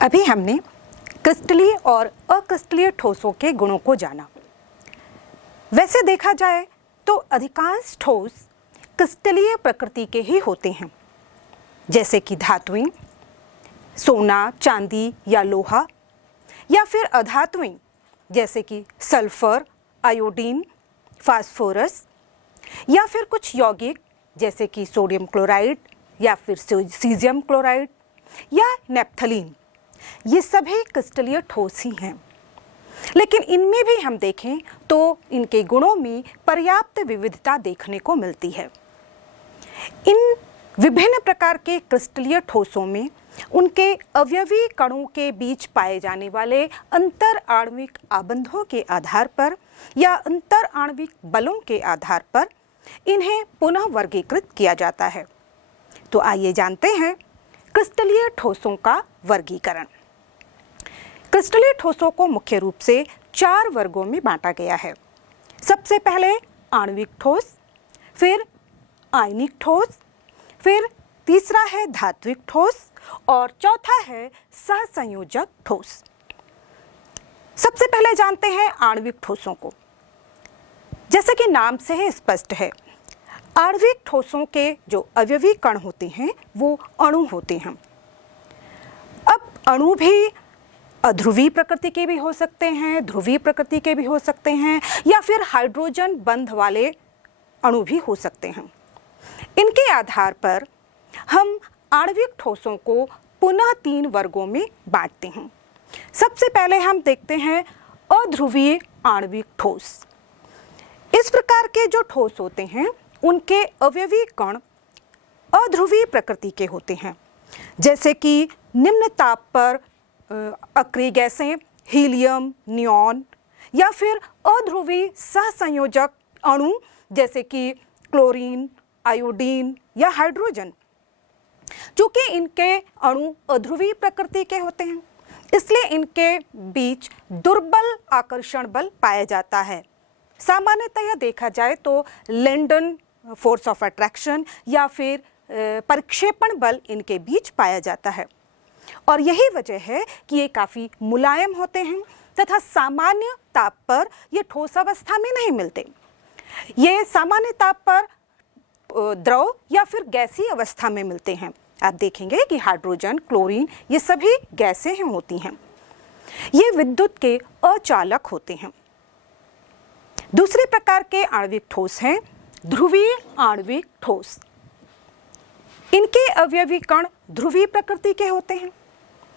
अभी हमने क्रिस्टलीय और अक्रिस्टलीय ठोसों के गुणों को जाना। वैसे देखा जाए तो अधिकांश ठोस क्रिस्टलीय प्रकृति के ही होते हैं, जैसे कि धातुएं, सोना, चांदी या लोहा, या फिर अधातुएं जैसे कि सल्फर, आयोडीन, फास्फोरस, या फिर कुछ यौगिक जैसे कि सोडियम क्लोराइड या फिर सीजियम क्लोराइड या नेप्थलीन। ये सभी क्रिस्टलीय ठोस ही हैं, लेकिन इनमें भी हम देखें तो इनके गुणों में पर्याप्त विविधता देखने को मिलती है। इन विभिन्न प्रकार के क्रिस्टलीय ठोसों में उनके अवयवी कणों के बीच पाए जाने वाले अंतर आणविक आबंधों के आधार पर या अंतर आणविक बलों के आधार पर इन्हें पुनः वर्गीकृत किया जाता है। तो आइए जानते हैं क्रिस्टलीय ठोसों का वर्गीकरण। क्रिस्टलीय ठोसों को मुख्य रूप से 4 वर्गों में बांटा गया है। सबसे पहले आणविक ठोस, फिर आयनिक ठोस, फिर तीसरा है धात्विक ठोस और चौथा है सहसंयोजक ठोस। सबसे पहले जानते हैं आणविक ठोसों को। जैसे कि नाम से ही स्पष्ट है, आणविक ठोसों के जो अवयवी कण होते हैं वो अणु होते हैं। अब अणु भी अध्रुवीय प्रकृति के भी हो सकते हैं, ध्रुवीय प्रकृति के भी हो सकते हैं, या फिर हाइड्रोजन बंध वाले अणु भी हो सकते हैं। इनके आधार पर हम आणविक ठोसों को पुनः 3 वर्गों में बांटते हैं। सबसे पहले हम देखते हैं अध्रुवीय आणविक ठोस। इस प्रकार के जो ठोस होते हैं उनके अवयवी कण अध्रुवीय प्रकृति के होते हैं, जैसे कि निम्न ताप पर अक्रिय गैसें, हीलियम, नियॉन, या फिर अध्रुवीय सहसंयोजक अणु जैसे कि क्लोरीन, आयोडीन या हाइड्रोजन। चूंकि इनके अणु अध्रुवीय प्रकृति के होते हैं, इसलिए इनके बीच दुर्बल आकर्षण बल पाया जाता है। सामान्यतः यह देखा जाए तो लैंडन फोर्स ऑफ अट्रैक्शन या फिर परिक्षेपण बल इनके बीच पाया जाता है, और यही वजह है कि ये काफ़ी मुलायम होते हैं तथा सामान्य ताप पर ये ठोस अवस्था में नहीं मिलते। ये सामान्य ताप पर द्रव या फिर गैसीय अवस्था में मिलते हैं। आप देखेंगे कि हाइड्रोजन, क्लोरीन ये सभी गैसें होती हैं। ये विद्युत के अचालक होते हैं। दूसरे प्रकार के आणविक ठोस हैं ध्रुवीय आणविक ठोस। इनके अवयवी कण ध्रुवीय प्रकृति के होते हैं,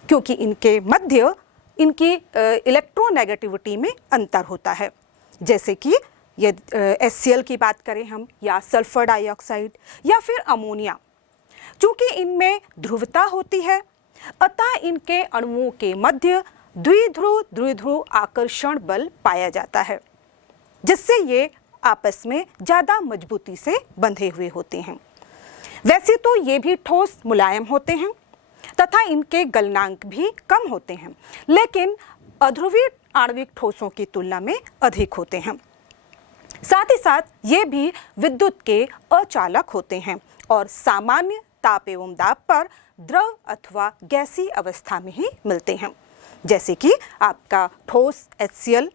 क्योंकि इनके मध्य इनकी इलेक्ट्रोनेगेटिविटी में अंतर होता है। जैसे कि ये HCl की बात करें हम, या सल्फर डाइऑक्साइड या फिर अमोनिया। चूंकि इनमें ध्रुवता होती है, अतः इनके अणुओं के मध्य द्विध्रुव आकर्षण बल पाया जाता है, जिससे ये आपस में ज़्यादा मजबूती से बंधे हुए होते हैं। वैसे तो ये भी ठोस मुलायम होते हैं तथा इनके गलनांक भी कम होते हैं, लेकिन अध्रुवीय आणविक ठोसों की तुलना में अधिक होते हैं। साथ ही साथ ये भी विद्युत के अचालक होते हैं और सामान्य ताप एवं दाब पर द्रव अथवा गैसीय अवस्था में ही मिलते हैं, जैसे कि आपका ठोस HCl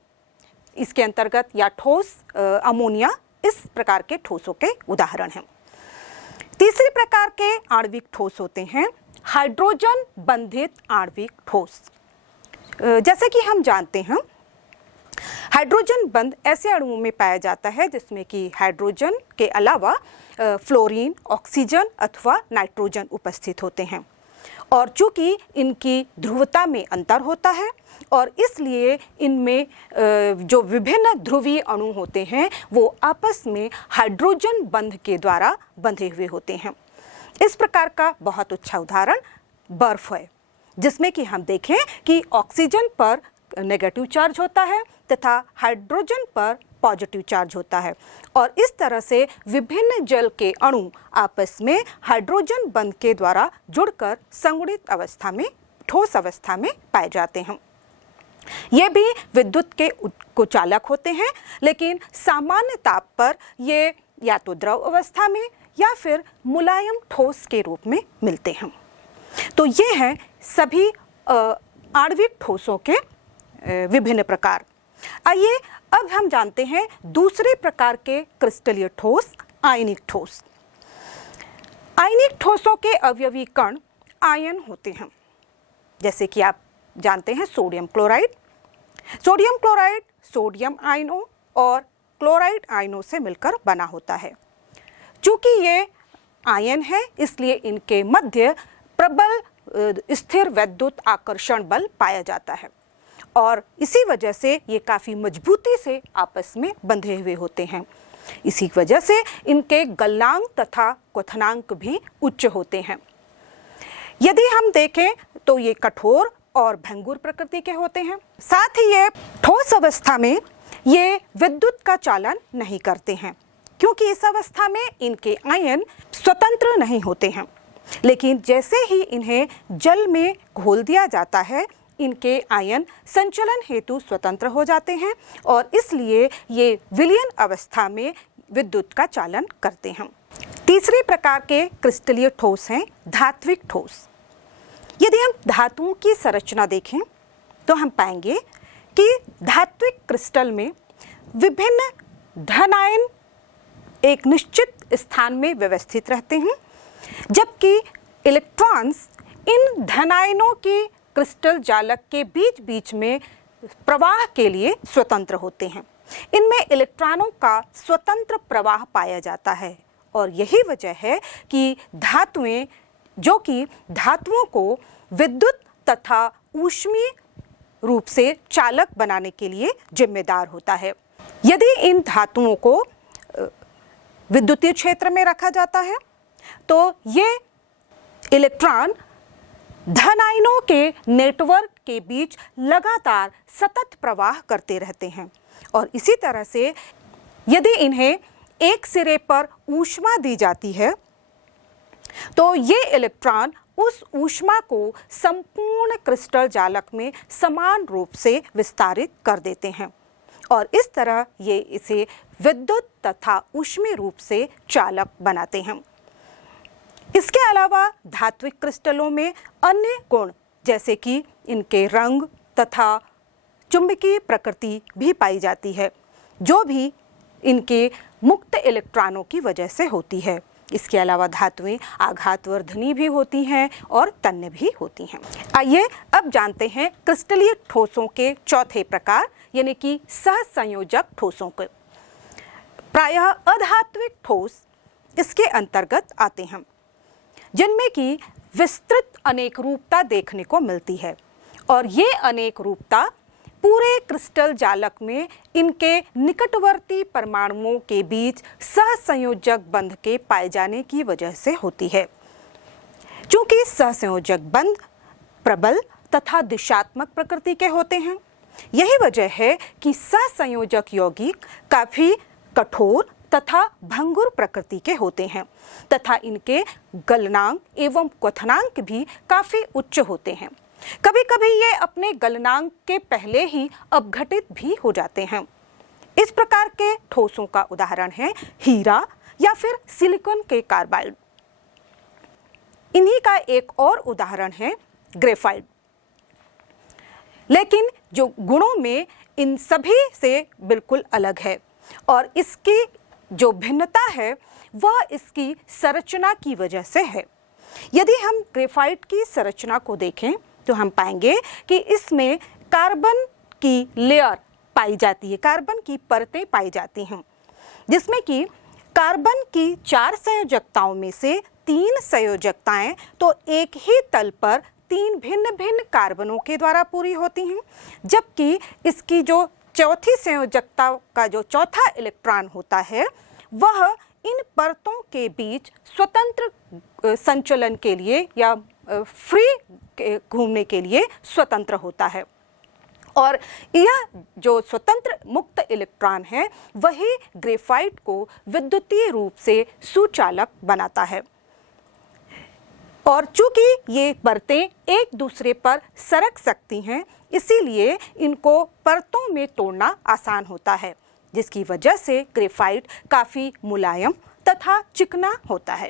इसके अंतर्गत, या ठोस अमोनिया, इस प्रकार के ठोसों के उदाहरण हैं। तीसरे प्रकार के आणविक ठोस होते हैं हाइड्रोजन बंधित आणविक ठोस। जैसे कि हम जानते हैं, हाइड्रोजन बंध ऐसे अणुओं में पाया जाता है जिसमें कि हाइड्रोजन के अलावा फ्लोरीन, ऑक्सीजन अथवा नाइट्रोजन उपस्थित होते हैं, और चूंकि इनकी ध्रुवता में अंतर होता है और इसलिए इनमें जो विभिन्न ध्रुवीय अणु होते हैं वो आपस में हाइड्रोजन बंध के द्वारा बंधे हुए होते हैं। इस प्रकार का बहुत अच्छा उदाहरण बर्फ है, जिसमें कि हम देखें कि ऑक्सीजन पर नेगेटिव चार्ज होता है तथा हाइड्रोजन पर पॉजिटिव चार्ज होता है, और इस तरह से विभिन्न जल के अणु आपस में हाइड्रोजन बंध के द्वारा जुड़कर संगुणित अवस्था में, ठोस अवस्था में पाए जाते हैं। ये भी विद्युत के कुचालक होते हैं, लेकिन सामान्य ताप पर ये या तो द्रव अवस्था में या फिर मुलायम ठोस के रूप में मिलते हैं। तो ये हैं सभी आणविक ठोसों के विभिन्न प्रकार। आइए अब हम जानते हैं दूसरे प्रकार के क्रिस्टलीय ठोस, आयनिक ठोस। आयनिक ठोसों के अवयवी कण आयन होते हैं, जैसे कि आप जानते हैं sodium chloride. Sodium chloride sodium आयनों और क्लोराइड आयनों से मिलकर बना होता है। चूंकि ये आयन है, इसलिए इनके मध्य प्रबल स्थिर वैद्युत आकर्षण बल पाया जाता है और इसी वजह से ये काफ़ी मजबूती से आपस में बंधे हुए होते हैं। इसी वजह से इनके गलनांक तथा क्वथनांक भी उच्च होते हैं। यदि हम देखें तो ये कठोर और भंगुर प्रकृति के होते हैं। साथ ही ये ठोस अवस्था में ये विद्युत का चालन नहीं करते हैं, क्योंकि इस अवस्था में इनके आयन स्वतंत्र नहीं होते हैं। लेकिन जैसे ही इन्हें जल में घोल दिया जाता है, इनके आयन संचलन हेतु स्वतंत्र हो जाते हैं और इसलिए ये विलयन अवस्था में विद्युत का चालन करते हैं। तीसरे प्रकार के क्रिस्टलीय ठोस हैं धात्विक ठोस। यदि हम धातुओं की संरचना देखें तो हम पाएंगे कि धात्विक क्रिस्टल में विभिन्न धन आयन एक निश्चित स्थान में व्यवस्थित रहते हैं, जबकि इलेक्ट्रॉन्स इन धन आयनों के क्रिस्टल जालक के बीच बीच में प्रवाह के लिए स्वतंत्र होते हैं। इनमें इलेक्ट्रॉनों का स्वतंत्र प्रवाह पाया जाता है और यही वजह है कि धातुएं, जो कि धातुओं को विद्युत तथा ऊष्मीय रूप से चालक बनाने के लिए जिम्मेदार होता है। यदि इन धातुओं को विद्युतीय क्षेत्र में रखा जाता है तो ये इलेक्ट्रॉन धन आयनों के नेटवर्क के बीच लगातार सतत प्रवाह करते रहते हैं और इसी तरह से यदि इन्हें एक सिरे पर ऊष्मा दी जाती है तो ये इलेक्ट्रॉन उस ऊष्मा को संपूर्ण क्रिस्टल जालक में समान रूप से विस्तारित कर देते हैं और इस तरह ये इसे विद्युत तथा ऊष्मीय रूप से चालक बनाते हैं। इसके अलावा धात्विक क्रिस्टलों में अन्य गुण जैसे कि इनके रंग तथा चुंबकीय प्रकृति भी पाई जाती है, जो भी इनके मुक्त इलेक्ट्रॉनों की वजह से होती है। इसके अलावा धातुएं आघातवर्धनी भी होती हैं और तन्य भी होती हैं। आइए अब जानते हैं क्रिस्टलीय ठोसों के चौथे प्रकार यानी कि सहसंयोजक ठोसों को। प्रायः अधात्विक ठोस इसके अंतर्गत आते हैं, जिनमें की विस्तृत अनेक रूपता देखने को मिलती है और ये अनेक रूपता पूरे क्रिस्टल जालक में इनके निकटवर्ती परमाणुओं के बीच सहसंयोजक बंध के पाए जाने की वजह से होती है। चूंकि सहसंयोजक बंध प्रबल तथा दिशात्मक प्रकृति के होते हैं, यही वजह है कि सहसंयोजक यौगिक काफी कठोर तथा भंगुर प्रकृति के होते हैं तथा इनके गलनांक एवं क्वथनांक भी काफी उच्च होते हैं। कभी कभी ये अपने गलनांक के पहले ही अपघटित भी हो जाते हैं। इस प्रकार के ठोसों का उदाहरण है हीरा या फिर सिलिकॉन के कार्बाइड। इन्हीं का एक और उदाहरण है ग्रेफाइट। लेकिन जो गुणों में इन सभी से बिल्कुल अलग है और इसकी जो भिन्नता है वह इसकी संरचना की वजह से है। यदि हम ग्रेफाइट की संरचना को देखें तो हम पाएंगे कि इसमें कार्बन की लेयर पाई जाती है, कार्बन की परतें पाई जाती हैं, जिसमें कि कार्बन की 4 संयोजकताओं में से 3 संयोजकताएं तो एक ही तल पर 3 भिन्न भिन्न कार्बनों के द्वारा पूरी होती हैं, जबकि इसकी जो चौथी संयोजकता का जो चौथा इलेक्ट्रॉन होता है वह इन परतों के बीच स्वतंत्र संचलन के लिए या फ्री घूमने के लिए स्वतंत्र होता है और यह जो स्वतंत्र मुक्त इलेक्ट्रॉन है वही ग्रेफाइट को विद्युतीय रूप से सुचालक बनाता है। और चूंकि ये परतें एक दूसरे पर सरक सकती हैं, इसीलिए इनको परतों में तोड़ना आसान होता है, जिसकी वजह से ग्रेफाइट काफ़ी मुलायम तथा चिकना होता है।